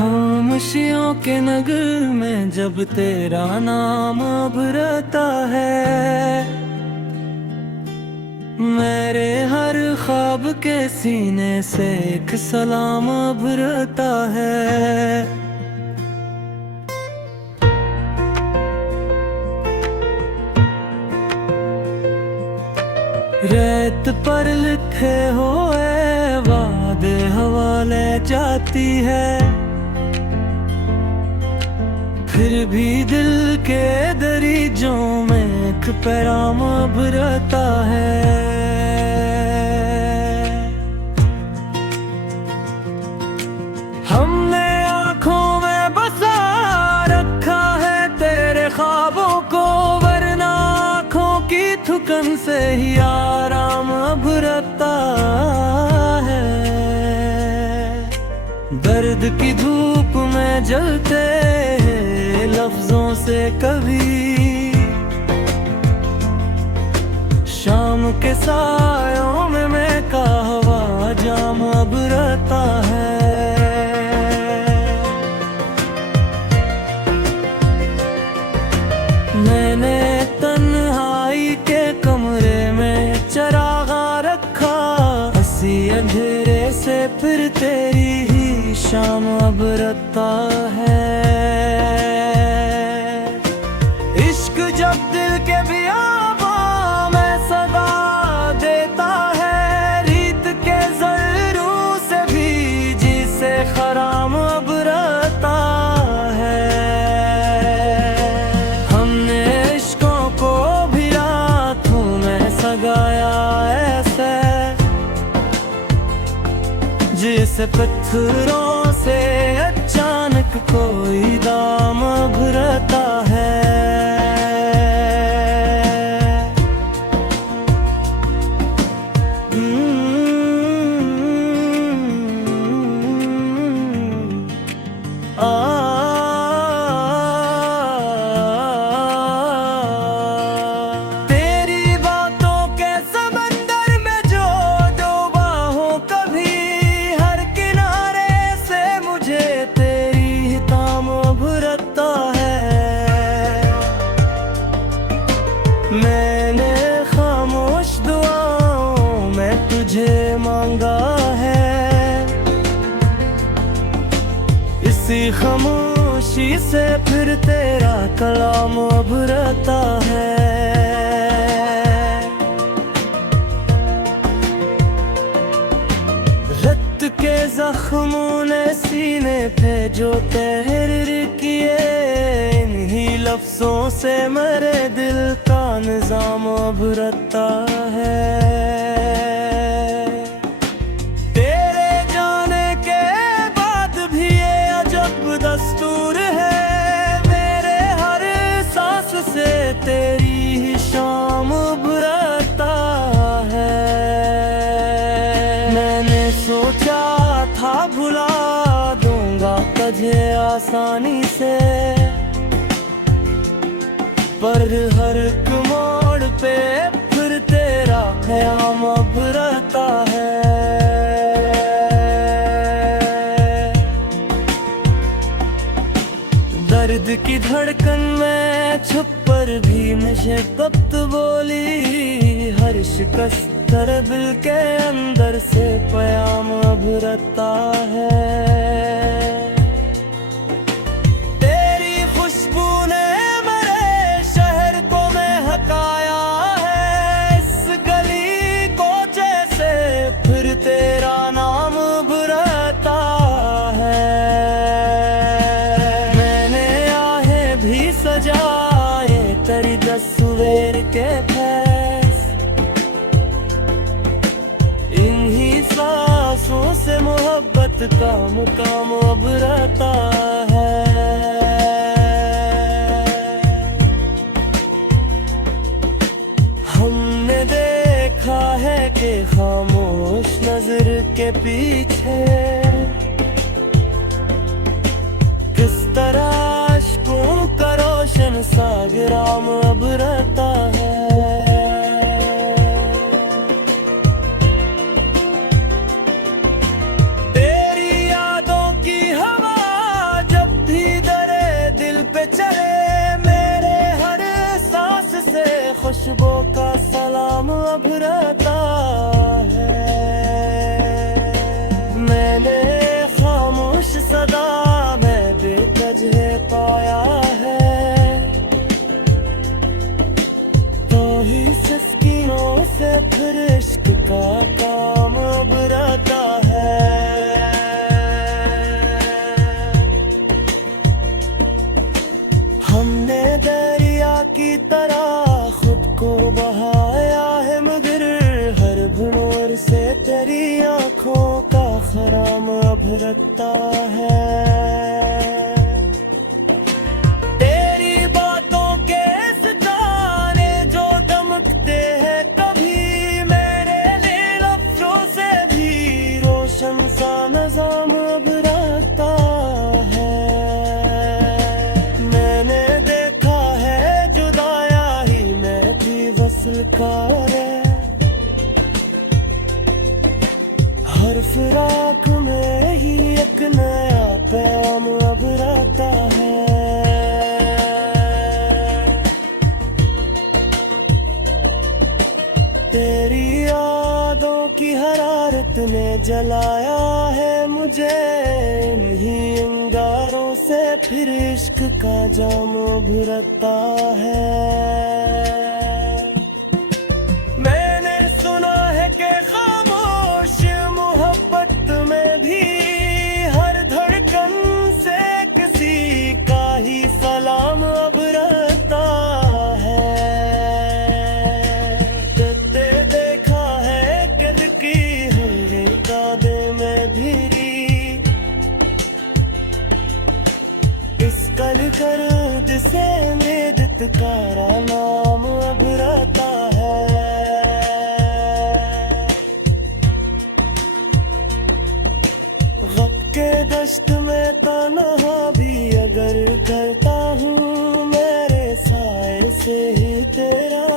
खामोशियों के नगर में जब तेरा नाम उभरता है, मेरे हर ख्वाब के सीने से एक सलाम उभरता है। रेत पर लिखे हुए वादे हवा ले जाती है, फिर भी दिल के दरीजों में एक पैगाम उभरता है। हमने आँखों में बसा रखा है तेरे ख्वाबों को, वरना आँखों की थुकन से ही आराम उभरता है। दर्द की धूप में जलते लफ्जों से कभी शाम के सायों में महका हवा जाम उभरता है। मैंने तन्हाई के कमरे में चरागा रखा, हंसी अंधेरे से फिर तेरी ही शाम उभरता है। इश्क जब दिल के बियाबां में सदा देता है, रीत के जरूर से भी जी से खराम उभरता है। हमने इश्कों को भी रातों में सगाया ऐसे, जिसे पत्थरों से अचानक कोई दाम उभरता है। तेरी बातों के समंदर में जो डूबा हूँ कभी, हर किनारे से मुझे तेरी ही ताम उभरता है। मैंने खामोश दुआओं में तुझे मांगा है, इसी खामोशी से फिर तेरा कलाम उभरता है। रत के जख्मों ने सीने पे जो तहरीर किए, इन्हीं लफ्जों से मेरे दिल का निजाम उभरता है। तेरे जाने के बाद भी ये अजब दस्तूर है, मेरे हर सांस से तेरी ही शाम उभरता है। मैंने सोचा था भुला दूंगा तुझे आसानी से, पर हर एक मोड़ पे फिर तेरा ख्याल उभरता है। दर्द की धड़कन में छुप पर भी मुझे वक्त बोली, हर शिकस्त तेरे दिल के अंदर से प्याम उभरता है। तेरी खुशबू ने मेरे शहर को महकाया है, इस गली को जैसे फिर तेरा नाम उभरता है। मैंने आहें भी सजाए तेरी तस्वीर के फैस, इन्हीं सांसों से मोहब्बत का मुकाम उभरता है। हमने देखा है कि खामोश नजर के पीछे किस तरह अश्कों का रोशन सागराम उभरता है। तेरी यादों की हवा उभरता है। तेरी बातों के सितारे जो दमकते हैं कभी मेरे लिए लफ्जों से भी रोशन सा नज़ाम उभरता है। मैंने देखा है जुदाया ही मैं थी वसल का रे, हर फिराक में ही एक नया पैगाम उभरता है। तेरी यादों की हरारत ने जलाया है मुझे, इन्हीं अंगारों से फिर इश्क का जाम उभरता है। मैंने सुना है कि खामोश मोहब्बत में भी हर धड़कन से किसी का ही सलाम उभरता है। ते देखा है कद की है कादे में भिरी, इस कल कर जिसे मृदत कारा नाम उभरता है। के दश्त में तन्हा भी अगर करता हूँ मेरे साए से ही तेरा